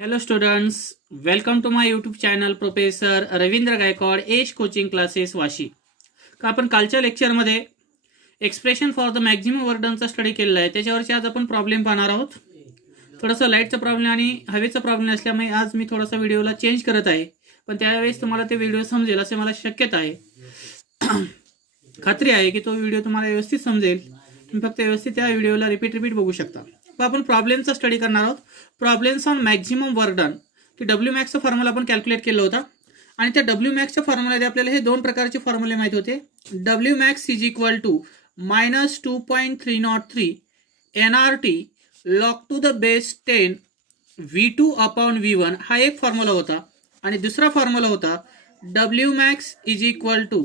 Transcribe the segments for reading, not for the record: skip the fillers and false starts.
Hello students, welcome to my YouTube channel professor Ravindra Gaikwad Edge coaching classes Vashi. का आपण कालच्या लेक्चरमध्ये एक्सप्रेशन फॉर द मॅक्झिमम वर्डनचा स्टडी केलेला आहे. त्याच्यावरची आज आपण प्रॉब्लेम पाहणार आहोत. थोडासा लाईटचा प्रॉब्लेम आणि हवेचा प्रॉब्लेम असल्यामुळे आज मी थोडासा व्हिडिओला चेंज करत आहे, पण त्यावेळेस तुम्हाला ते व्हिडिओ समजेल असे मला शक्यता आहे. खात्री आहे की तो व्हिडिओ तुम्हाला व्यवस्थित समजेल. तुम्ही फक्त व्यवस्थित त्या व्हिडिओला रिपीट बघू शकता. आपण प्रॉब्लेमचा स्टडी करणार आहोत. Problems on maximum work done की डब्ल्यू मॅक्सचा फॉर्म्युला आपण कॅल्क्युलेट केला होता आणि त्या डब्ल्यू मॅक्सच्या फॉर्म्युल्यामध्ये आपल्याला हे दोन प्रकारचे फॉर्म्युले माहित होते. W max is equal to -2.303 NRT log to the base 10 V2 upon V1 हा एक फॉर्म्युला होता आणि दुसरा फॉर्म्युला होता W max is equal to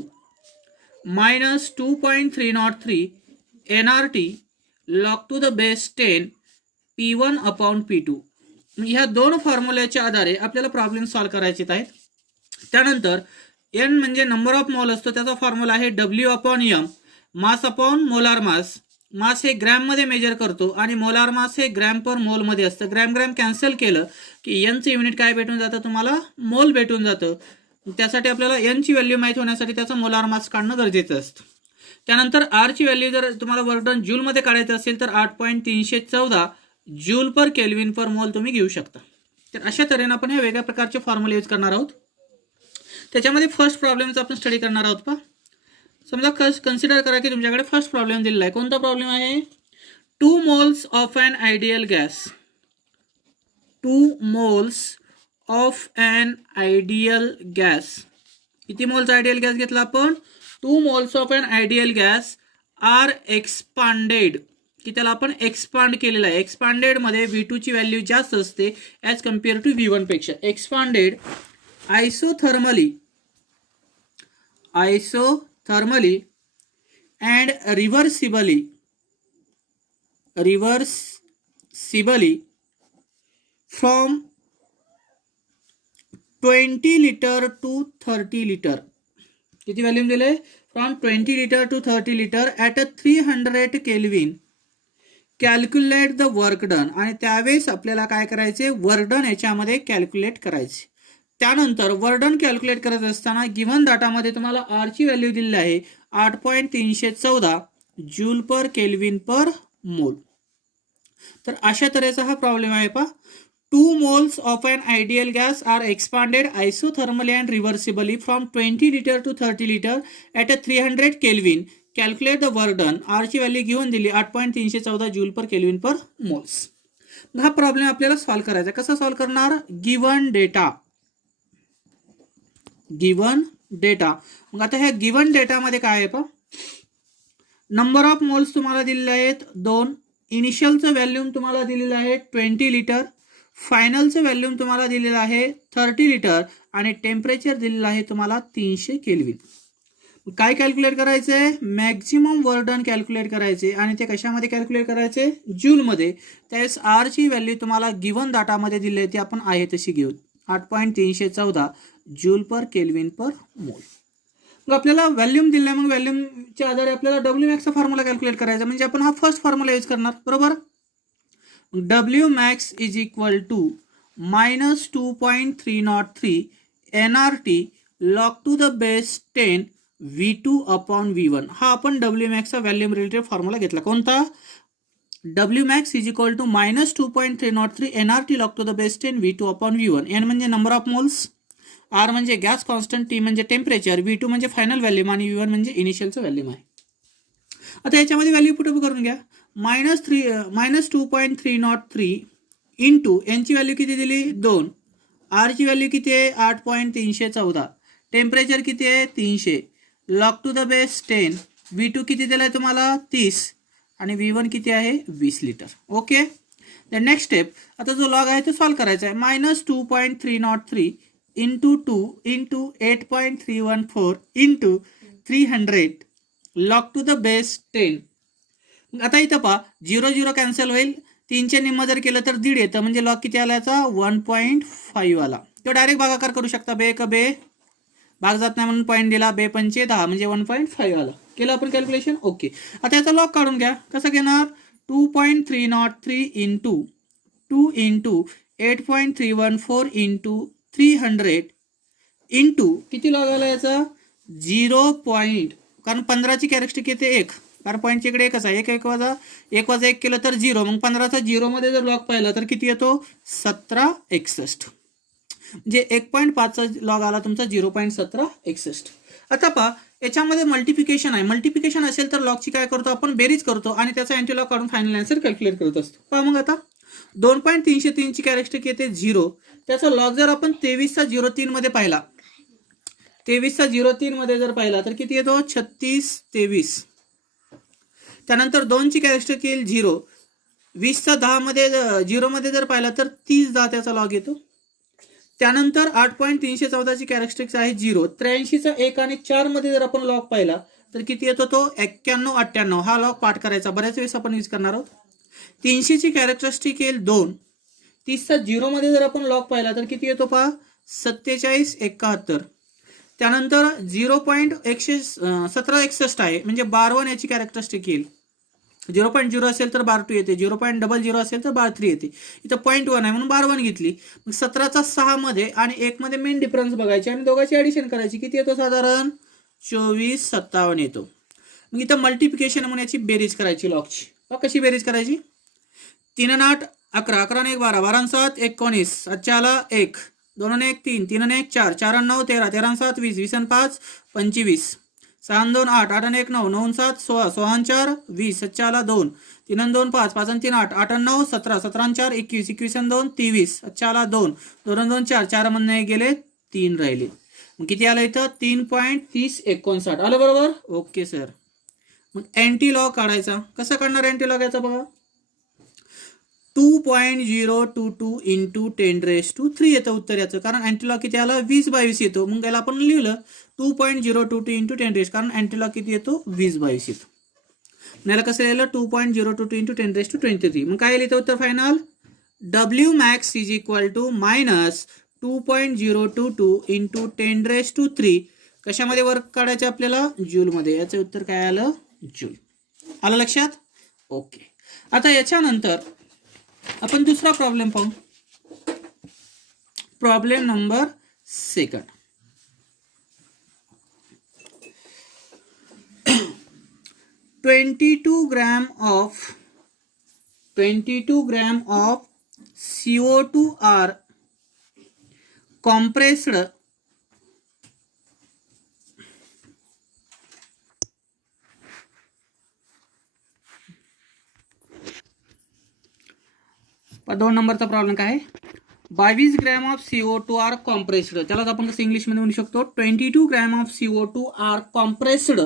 -2.303 NRT log to the base 10 P1 upon P2. ह्या दोन फॉर्म्युल्याच्या आधारे आपल्याला प्रॉब्लेम सॉल्व्ह करायचे आहेत. त्यानंतर N म्हणजे नंबर ऑफ मोल असतो, त्याचा फॉर्म्युला आहे W upon M. Mass upon molar mass. Mass हे ग्रॅममध्ये मेजर करतो आणि मोलार मास हे ग्रॅम पर मोलमध्ये असतं. ग्रॅम कॅन्सल केलं की Nचं युनिट काय भेटून जातं, तुम्हाला मोल भेटून जातं. त्यासाठी आपल्याला Nची व्हॅल्यू माहीत होण्यासाठी त्याचा मोलार मास काढणं गरजेचं असतं. त्यानंतर आरची व्हॅल्यू जर तुम्हाला वर्क डन जूलमध्ये काढायचं असेल तर 8.314 जूल पर केल्विन पर मोल तुम्ही घेऊ शकता. तर अशा तऱ्हेने आपण हे वेगळ्या प्रकारचे फॉर्म्युले यूज करणार आहोत. त्याच्यामध्ये फर्स्ट प्रॉब्लेमचा आपण स्टडी करणार आहोत. समजा कन्सिडर करा की तुमच्याकडे फर्स्ट प्रॉब्लेम दिलेला आहे. कोणता प्रॉब्लेम आहे? 2 moles of an ideal gas. 2 moles of an ideal gas. किती मोल्स आयडियल गॅस घेतला आपण? 2 moles of an ideal gas are expanded की त्याला आपण एक्सपांड केलेला आहे. एक्सपांडेड मध्ये V2 ची व्हॅल्यू जास्त असते ॲज कम्पेअर टू V1 पेक्षा. Expanded isothermally and reversibly from 20 litre to 30 litre. किती व्हॅल्यूम दिले? From 20 litre to 30 litre at a 300 kelvin. Calculate the work done. आणि त्यावेळेस आपल्याला काय करायचे? वर्क डन याच्यामध्ये कॅल्क्युलेट करायचे. त्यानंतर वर्क डन कॅल्क्युलेट करत असताना गिव्हन डाटामध्ये तुम्हाला आरची व्हॅल्यू दिलेली आहे 8.314 जूल पर केल्विन पर मोल. तर अशा तऱ्हेचा हा प्रॉब्लेम आहे. 2 moles of an ideal gas are expanded isothermally and reversibly from 20 liter to 30 liter at a 300 Kelvin. Calculate the work done. R ची व्हॅल्यू घेऊन दिली 8.314 जूल पर केल्विन पर मोल्स. हा प्रॉब्लेम आपल्याला सॉल्व्ह करायचा. कसा सॉल्व्ह करणार? Given data. मग आता ह्या गिव्हन डेटामध्ये काय आहे? नंबर ऑफ मोल्स तुम्हाला दिलेले आहेत 2. इनिशियलचं व्हॅल्यूम तुम्हाला दिलेलं आहे 20 लिटर. फायनलचं व्हॅल्यूम तुम्हाला दिलेलं आहे 30 लिटर आणि टेम्परेचर दिलेलं आहे तुम्हाला 300 केल्विन. काय कॅल्क्युलेट करायचंय? मॅक्झिमम वर्क डन कॅल्क्युलेट करायचे आणि ते कशामध्ये कॅल्क्युलेट करायचे? जूलमध्ये. त्यावेळेस आरची व्हॅल्यू तुम्हाला गिव्हन डाटामध्ये दिली आहे ती आपण आहे तशी घेऊ. 8.314 जूल पर केल्विन पर मोल. मग आपल्याला व्हॅल्यूम दिला, मग व्हॅल्यूमच्या आधारे आपल्याला डब्ल्यू मॅक्सचा फॉर्म्युला कॅल्क्युलेट करायचा. म्हणजे आपण हा फर्स्ट फॉर्म्युला यूज करणार, बरोबर? W max is equal to -2.303 NRT log to the base 10 V2 upon V1. हा आपण W max चा व्हॅल्यूम रिलेटेड फॉर्म्युला घेतला. कोणता? W max is equal to -2.303 NRT log to the base 10 V2 upon V1. N म्हणजे number of moles, R म्हणजे gas constant, T म्हणजे temperature, V2 म्हणजे final volume आणि V1 म्हणजे इनिशियलचं volume आहे. आता याच्यामध्ये व्हॅल्यू पुट करून घ्या. -2.303 इंटू एनची व्हॅल्यू किती दिली? 2. आरची व्हॅल्यू किती आहे? 8.314. टेम्परेचर किती आहे? 300. Log to the base 10. V2 किती दिला आहे तुम्हाला? 30 आणि V1 किती आहे? 20 litre. Okay. The next step, आता जो लॉग आहे तो सॉल्व्ह करायचा आहे. -2.303 into 2 into 8.314 into 300 log to the base 10. आता इथं पहा 0 कॅन्सल होईल. 3चे निम्म जर केलं तर 1.5 येतं, म्हणजे लॉग किती आला याचा? 1.5 आला. तो डायरेक्ट भागाकार करू शकता. बे भाग जात नाही म्हणून पॉईंट दिला. 2 पंचे 10 म्हणजे 1.5 आला. केलं आपण कॅल्क्युलेशन. ओके. आता याचा लॉग काढून घ्या. कसं घेणार? 2.303 इंटू 2 इंटू 8.314 इंटू 300 इंटू किती लॉग आला याचा 0. कारण 15ची कॅरेक्टरिस्टिक येते 1, कारण पॉईंटच्या इकडे एकच आहे. 1 वजा 1 केलं तर 0. मग 15चा 0 मध्ये जर लॉग पाहिला तर किती येतो 1761. म्हणजे 1.5चा लॉग आला तुमचा 0.1761. आता पहा याच्यामध्ये मल्टिप्लिकेशन आहे. मल्टिप्लिकेशन असेल तर लॉगची काय करतो आपण बेरीज करतो आणि त्याचा अँटीलॉग काढून फायनल आन्सर कॅल्क्युलेट करत असतो. पहा मग आता 2.303 ची कॅरेक्टरिस्टिक येते 0. त्याचा लॉग जर आपण 23/03 मध्ये पाहिला, 23/03 मध्ये जर पाहिला तर किती येतो 3623. त्यानंतर 2 ची कॅरेक्टरिस्टिक येईल 0. 20/10 मध्ये 0 मध्ये जर पाहिला तर 30/10 त्याचा लॉग येतो. त्यानंतर 8.314 ची कॅरेक्टरिस्टिक्स आहे 0. 83चा 1 आणि 4 मध्ये जर आपण लॉग पाहिला तर किती येतो तो 9198. हा लॉग पाठ करायचा, बऱ्याच वेळेस आपण यूज करणार आहोत. 300 ची कॅरेक्टरिस्टिक येईल 2. 30चा 0 मध्ये जर आपण लॉग पाहिला तर किती येतो पहा 4771. त्यानंतर 0.1761 आहे म्हणजे 12 याची कॅरेक्टरिस्टिक येईल. 0.0 असेल तर 12 येते, 0.00 असेल तर 13 येते. इथं 0.1 आहे म्हणून 12 घेतली. मग 17चा 6 मध्ये आणि 1 मध्ये मेन डिफरन्स बघायची आणि दोघांची ऍडिशन करायची. किती येतो साधारण 2457 येतो. मग इथं मल्टिप्लिकेशन म्हणून याची बेरीज करायची लॉगची. कशी बेरीज करायची 3 आणि 8 11, 11 आणि 1 12, 12 आणि 7 19, 7 आला 1, 2 आणि 1 3, 3 आणि 1 4, 4 आणि 9 13, 13 आणि 7 20, 20 आणि 5 25, 6 आणि 2 8, 8 आणि 1 9, 9 आणि 7 16, 16 आणि 4 20, 7 आला 2, 3 आणि 2 5, 5 आणि 3 8, 8 आणि 9 17, 17 आणि 4 21, 21 आणि 2 23, 7 आला 2, 2 आणि 2 4, 4 मधून गेले 3 राहिले. मग किती आलं इथं 3.3059 आलं बरोबर. Okay sir. मग अँटी लॉग काढायचा. कसं काढणार अँटी लॉग याचा बघा 2.022 इंटू 10⁻³ येतं उत्तर याचं, कारण अँटीलॉग किती आला 20/20 येतो. मग याला आपण लिहिलं 2.022 इंटू 10⁻, कारण अँटीलॉग किती येतो 20/20 येतो. याला कसं लिहिलं 2.022 इंटू 10⁻23. मग काय लिहितं उत्तर final W max is equal to minus 2.022 into 10⁻³ कशामध्ये वर्क काढायचं आपल्याला जूलमध्ये. याचं उत्तर काय आलं जूल. आलं लक्षात. ओके. आता याच्यानंतर आपण दुसरा प्रॉब्लेम पाहू. Problem number 2. 22 gram of CO2 are compressed दोन नंबरचा प्रॉब्लेम काय आहे 22 gram of CO2 are compressed. त्यालाच आपण कसं इंग्लिशमध्ये म्हणू शकतो 22 gram of CO2 are compressed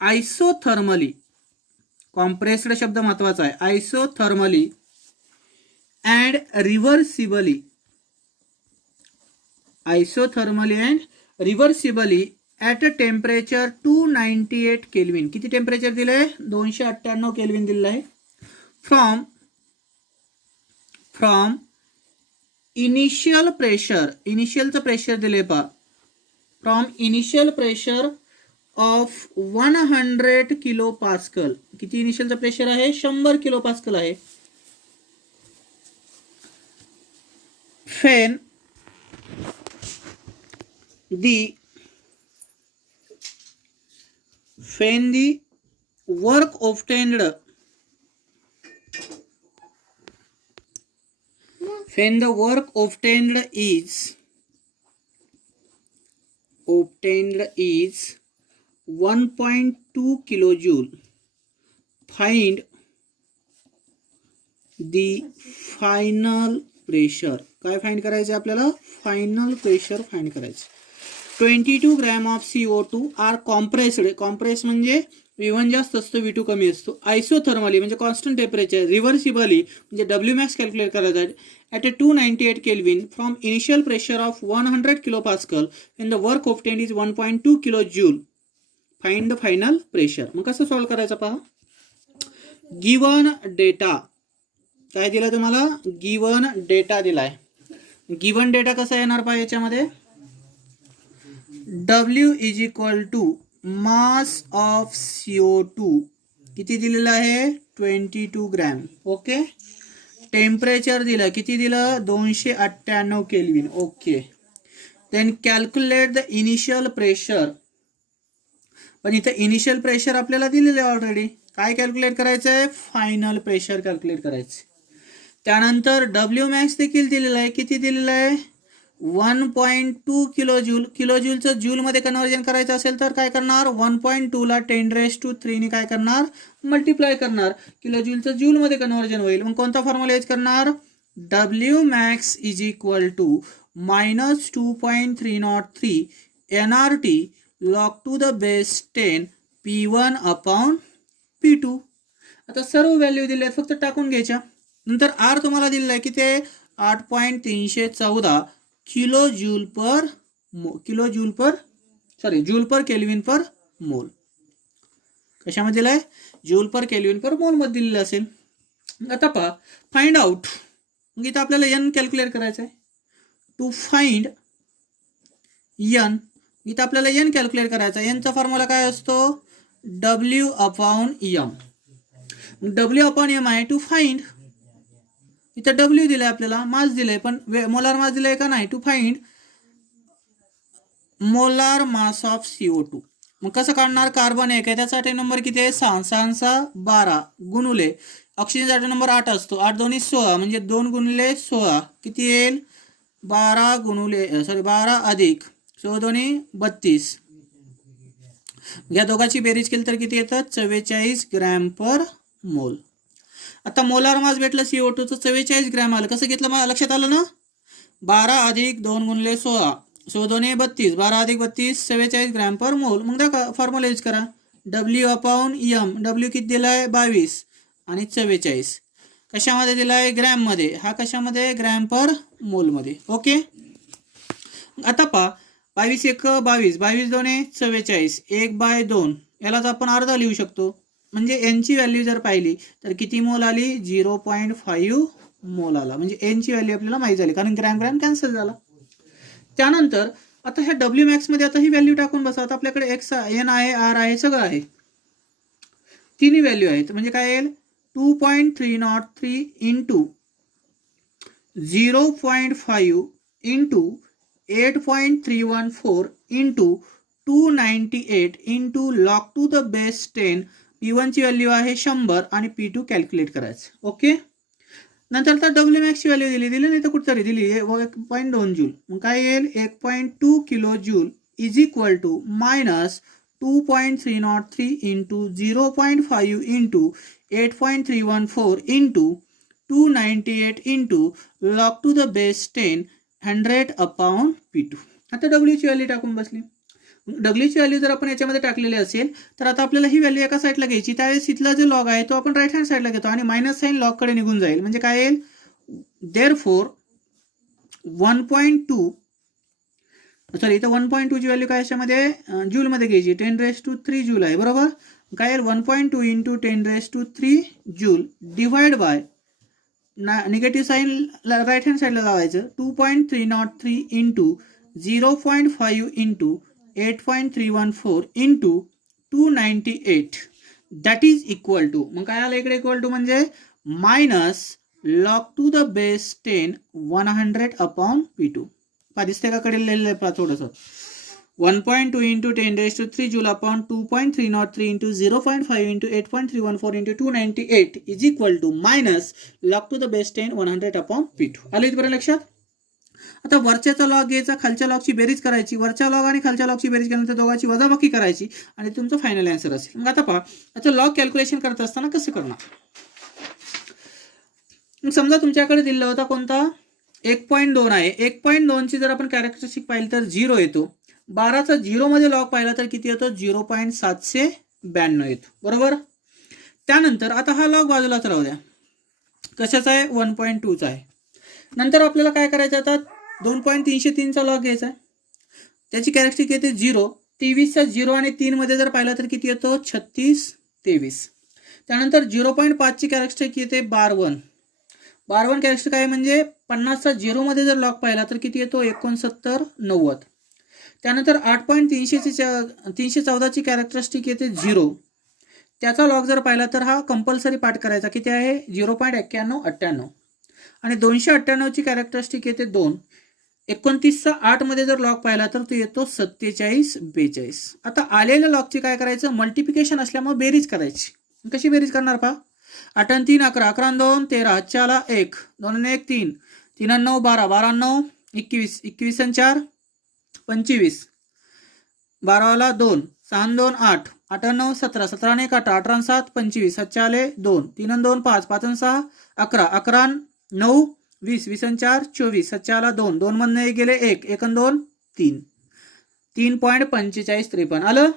isothermally. Compressed शब्द महत्वाचा आहे. Isothermally and reversibly. Isothermally and reversibly at a temperature 298 kelvin. किती टेम्परेचर दिलंय 298 केल्विन दिलेलं आहे. From initial pressure. इनिशियलचं प्रेशर दिले पहा. From initial pressure of 100 kilo pascal. किती इनिशियलचं प्रेशर आहे 100 किलो पास्कल आहे. Find the work obtained is 1.2 kilojoule. Find the final pressure. काय फाइंड करायचं आपल्याला फायनल प्रेशर फाइंड करायचं. 22 gram of CO2 are compressed. Compress म्हणजे V1 जास्त असतो V2 कमी असतो. आयसोथर्मली म्हणजे कॉन्स्टंट टेम्परेचर. रिव्हर्सिबली म्हणजे W max कॅल्क्युलेट करायचं at a 298 kelvin from initial pressure of 100 kilo pascal and the work obtained is 1.2 kilo joule. Find the final pressure. मग कसं सॉल्व्ह करायचं पहा. गिवन डेटा काय दिला तुम्हाला गिवन डेटा दिलाय. गिवन डेटा कसा येणार पहा याच्यामध्ये W is equal to mass of CO2 किती दिलेला आहे 22 ग्रॅम. ओके. टेम्परेचर दिलं, किती दिलं, 298 kelvin. Okay. Then calculate the initial pressure. पण इथं इनिशियल प्रेशर आपल्याला दिलेलं आहे ऑलरेडी. काय कॅल्क्युलेट करायचं आहे, फायनल प्रेशर कॅल्क्युलेट करायचं. त्यानंतर डब्ल्यू मॅक्स देखील दिलेलं आहे, किती दिलेलं आहे, 1.2 किलो जूल. किलो जूलचं जूलमध्ये कन्व्हर्जन करायचं असेल तर काय करणार, 1.2 ला 10⁻³ ने काय करणार, मल्टिप्लाय करणार. किलो जूलचं जूलमध्ये कन्व्हर्जन होईल. मग कोणता फॉर्म्युला यूज करणार, W max is equal to -2.303 NRT log to the base 10 P1 upon P2. आता सर्व व्हॅल्यू दिले आहेत, फक्त टाकून घ्यायच्या. नंतर आर तुम्हाला दिलेला आहे, किती आहे, 8.314 जूल पर केल्विन पर मोल. कशामध्ये दिलं आहे, जूल पर केल्विन पर मोल मध्ये दिलेलं असेल. आता पहा, फाइंड आउट. मग इथं आपल्याला एन कॅल्क्युलेट करायचं आहे. टू फाइंड एन, इथं आपल्याला एन कॅल्क्युलेट करायचा. एनचा फॉर्म्युला काय असतो, W upon M. W upon M आहे टू फाइंड. इथं डब्ल्यू दिलाय आपल्याला, मास दिलाय, पण मोलार मास दिलाय का नाही, to find molar mass of CO2. मग कसं काढणार, कार्बन 1 आहे, त्याचा ॲटम नंबर किती आहे, 6 12 गुणुले ऑक्सिजनचा ॲटम नंबर 8 असतो, 8 दोन्ही 16, म्हणजे 2 गुणिले 16 किती येईल, 12 अधिक 16 दोन्ही 32. या दोघांची बेरीज केली तर किती येतं, 44 ग्रॅम पर मोल. आता मोलार मास भेटलं CO2चं 44 ग्रॅम आलं. कसं घेतलं, लक्षात आलं ना, 12 अधिक 2 गुणिले 16, 16 दोन्ही 32, 12 अधिक 32 44 ग्रॅम पर मोल. मग दाखवा, फॉर्म्युला यूज करा, डब्ल्यू अपॉन एम. डब्ल्यू किती दिला आहे, 22 आणि 44 कशामध्ये दिला आहे, ग्रॅममध्ये. हा कशामध्ये, ग्रॅम पर मोलमध्ये. ओके. आता पहा, 22 1 22, 22 दोन्ही 44, 1/2, यालाच आपण अर्धा लिहू शकतो. म्हणजे एनची व्हॅल्यू जर पाहिली तर किती मोल आली, 0.5 मोल आला. म्हणजे एनची व्हॅल्यू आपल्याला माहिती झाली, कारण ग्रॅम कॅन्सल झाला. त्यानंतर आता ह्या डब्ल्यू मॅक्स मध्ये आता ही व्हॅल्यू टाकून बसा. आता आपल्याकडे एक्स एन आहे, आर आहे, सगळं आहे, तिन्ही व्हॅल्यू आहेत. म्हणजे काय येईल, 2.303 into 0.5 into 8.314 into 298 into log to the base 10. P1 ची व्हॅल्यू आहे 100 आणि P2 कॅल्क्युलेट करायचं. ओके. नंतर तर डब्ल्यू मॅक्स ची व्हॅल्यू दिली नाही तर कुठतरी दिली 1.2 जूल. मग काय येईल, 1.2 kilo joule is equal to -2.303 into 0.5 into 8.314 into 298 into log to the base 10 100 upon P2. आता डब्ल्यू ची व्हॅल्यू टाकून बसली. डब्ल्यू ची व्हॅल्यू जर आपण याच्यामध्ये टाकलेली असेल तर आता आपल्याला ही व्हॅल्यू एका साईडला घ्यायची. त्यावेळेस इथला जो लॉग आहे तो आपण राईट हँड साईडला घेतो आणि मायनस साईन लॉगकडे निघून जाईल. म्हणजे काय येईल, देअरफॉर 1.2 इथं 1.2 ची व्हॅल्यू काय याच्यामध्ये जूलमध्ये घ्यायची, 10⁻³ जूल आहे, बरोबर. काय येईल, 1.2 into 10⁻³ joule divide by negative sign right hand साईडला लावायचं, 2.303 into 0.5 into 8.314 into 298 that is equal to. मग काय आलं इकडे, इक्वल टू म्हणजे minus log to the base 10 100 upon P2. दिसते का कडे लिहिलेलं आहे थोडंसं, 1.2 into 10⁻³ joule upon 2.303 into 0.5 into 8.314 into 298 is equal to minus log to the base 10 100 upon P2. आलं इथपर्यंत लक्षात. आता वरच्याचा लॉग घ्यायचा, खालच्या लॉगची बेरीज करायची, वरच्या लॉग आणि खालच्या लॉगची बेरीज केल्यानंतर दोघांची वजाबाकी करायची आणि तुमचं फायनल आन्सर असेल. मग आता पहा, आता लॉग कॅल्क्युलेशन करत असताना कसं करणार. समजा तुमच्याकडे दिलेला होता कोणता, 1.2 आहे. 1.2 ची जर आपण कॅरेक्टरिस्टिक पाहिली तर 0 येतो. 12चा 0 मध्ये लॉग पाहिला तर किती येतो, 0.792 येतो, बरोबर. त्यानंतर आता हा लॉग बाजूलाच राहू द्या, कशाचा आहे, 1.2 चा आहे. नंतर आपल्याला काय करायचं, आता 2.303 चा लॉग घ्यायचा आहे. त्याची कॅरेक्टरिस्टिक येते 0. 23चा 0 आणि 3 मध्ये जर पाहिला तर किती येतो, 36 23. त्यानंतर 0.5 ची कॅरेक्टरिस्टिक येते 12. 12 कॅरेक्टरिस्टिक आहे म्हणजे 50चा 0 मध्ये जर लॉग पाहिला तर किती येतो, 69 90. त्यानंतर 314 ची कॅरेक्टरिस्टिक येते 0. त्याचा लॉग जर पाहिला तर हा कंपल्सरी पार्ट करायचा, किती आहे, 0.91 98. आणि 298ची कॅरेक्टरिस्टिक येते 2. 29चा 8 मध्ये जर लॉग पाहिला तर तो येतो 47 42. आता आलेल्या लॉगची काय करायचं, मल्टिप्लिकेशन असल्यामुळे बेरीज करायची. कशी बेरीज करणार पहा, 8 आणि 3 11, 11 आणि 2 13, 4 1, 2 आणि 1 3, 3 आणि 9 12, 12 आणि 9 21, 21 आणि 4 25, 12 2, 6 आणि 2 8, 8 आणि 9 17, 17 आणि 1 18, 18 आणि 7 25, 7 4 2, 3 आणि 2 5, 5 आणि 6 11, 11 आणि 9 20, 20 आणि 4 24, 7 4 2, 2 मधनं 1 गेले 1, 1 आणि 2 3, 3.45 53 आलं.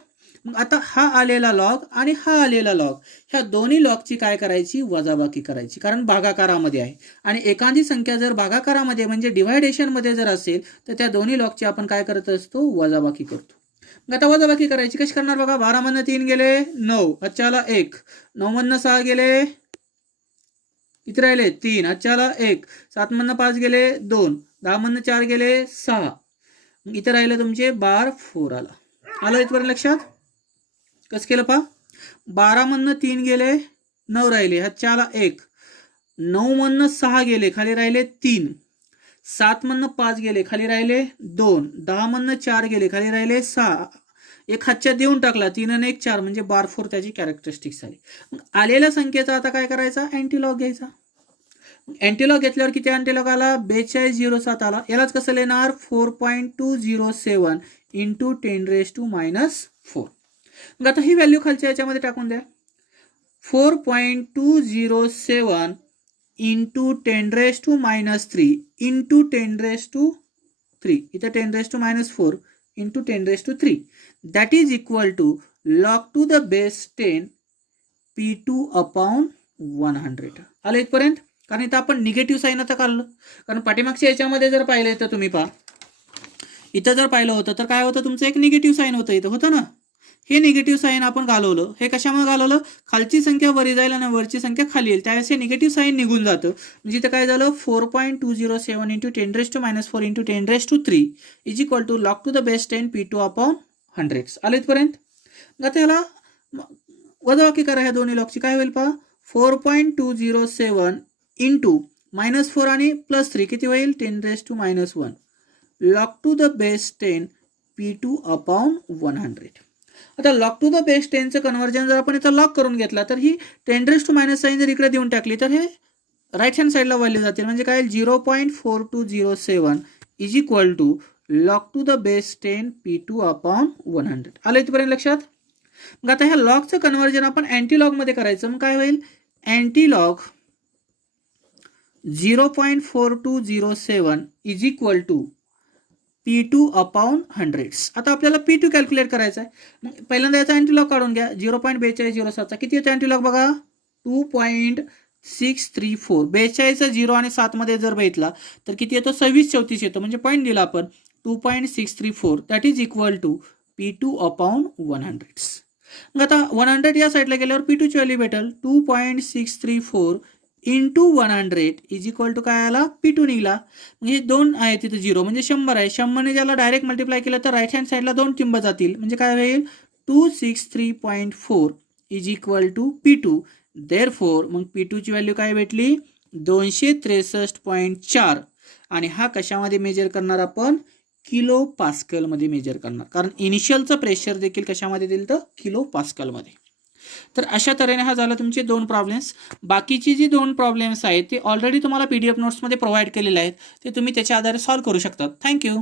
मग आता हा आलेला लॉग आणि हा आलेला लॉग, ह्या दोन्ही लॉगची काय करायची, वजाबाकी करायची, कारण भागाकारामध्ये आहे. आणि एखादी संख्या जर भागाकारामध्ये म्हणजे डिव्हायडेशनमध्ये जर असेल तर त्या दोन्ही लॉगची आपण काय करत असतो, वजाबाकी करतो. मग आता वजाबाकी करायची कशी करणार बघा, 12 मधनं 3 गेले 9, अच्छाला 1, 9 मधनं 6 गेले किती राहिले 3, अच्छाला 1, 7 मधनं 5 गेले 2, 10 मधनं 4 गेले 6, मग इथे राहिले तुमचे बार 4 आलं इथपर्यंत लक्षात. कसं केलं पहा, 12 मधनं 3 गेले 9 राहिले, अच्छाला 1, 9 मधनं 6 गेले खाली राहिले 3, 7 मधनं 5 गेले खाली राहिले 2, 10 मधनं 4 गेले खाली राहिले 6, एक हातच्या देऊन टाकला 3 आणि 1 4 म्हणजे बार 4 त्याची कॅरेक्टरिस्टिक्स आली. मग आलेल्या संख्येचा आता काय करायचा, अँटीलॉग घ्यायचा. अँटीलॉग घेतल्यावर किती अँटीलॉग आला, 4207 आला. यालाच कसं लिहिणार, 4.207 इंटू 10⁻⁻4. मग आता ही व्हॅल्यू खालच्या याच्यामध्ये टाकून द्या, 4.207 इंटू 10⁻³ इंटू 10⁻3, इथं 10⁻⁻4 into 10⁻3, that is equal to log to the base 10 P2 upon 100. आलं इथपर्यंत. कारण इथं आपण निगेटिव्ह साईन आता काढलं, कारण पाठीमागच्या याच्यामध्ये जर पाहिलं तर तुम्ही पहा, इथं जर पाहिलं होतं तर काय होतं, तुमचं एक निगेटिव्ह साईन होतं, इथं होतं ना, हे निगेटिव्ह साईन आपण घालवलं. हे कशामुळे घालवलं, खालची संख्या वरी जाईल आणि वरची संख्या खाली येईल, त्यावेळेस हे निगेटिव्ह साईन निघून जातं. म्हणजे इथं काय झालं, 4.207 into 10⁻⁻4 into 10⁻3 is equal to log to the base 10 P2 upon 100. आलं इथपर्यंत. आता याला वजाबाकी करा ह्या दोन्ही लॉगची, काय होईल पहा, 4.207 इंटू -4 आणि +3 किती होईल, 10⁻⁻1 log to the base 10 P2 upon 100. आता log to the base 10चं कन्व्हर्जन जर आपण इथं लॉग करून घेतला तर ही 10⁻⁻ साईन जर इकडे देऊन टाकली तर हे राईट हँड साईडला व्हॅल्यू जातील. म्हणजे काय, 0.4207 is equal to log to the base 10 P2 upon 100. आलं इथपर्यंत लक्षात. मग आता ह्या लॉगचं कन्व्हर्जन आपण अँटीलॉग मध्ये करायचं. मग काय होईल, antilog 0.4207 is equal to P2 upon 100. आता आपल्याला P2 कॅल्क्युलेट करायचं आहे. मग पहिल्यांदा याचा अँटीलॉग काढून घ्या, 0.4207 किती येतो अँटीलॉग बघा, 2.634. 42 0 आणि 7 मध्ये जर बघितला तर किती येतो, 26 34 येतो. म्हणजे पॉईंट दिला आपण 2.634, that is equal to P2 upon 100. मग आता 100 या साईडला गेल्यावर P2 ची व्हॅल्यू भेटेल 2.634 इंटू 100 इज इक्वल टू काय आला, P2 निघाला. म्हणजे 2 आहे तिथे 0 म्हणजे 100 आहे. 100ने ज्याला डायरेक्ट मल्टिप्लाय केलं तर राईट हँड साईडला 2 टिंब जातील. म्हणजे काय होईल, 263.4 is equal to P2. Therefore मग P2 ची व्हॅल्यू काय भेटली, 263.4. आणि हा कशामध्ये मेजर करणार आपण, किलो पास्कल मध्ये मेजर करणार, कारण इनिशियलचं प्रेशर देखील कशामध्ये दिलं तर किलो पास्कल मध्ये. तर अशा तऱ्हेने हा झाला तुमचे 2 प्रॉब्लेम्स. बाकीची जी 2 प्रॉब्लेम्स आहेत ते ऑलरेडी तुम्हाला PDF नोट्समध्ये प्रोव्हाइड केलेले आहेत, ते तुम्ही त्याच्या आधारे सॉल्व्ह करू शकता. थँक्यू.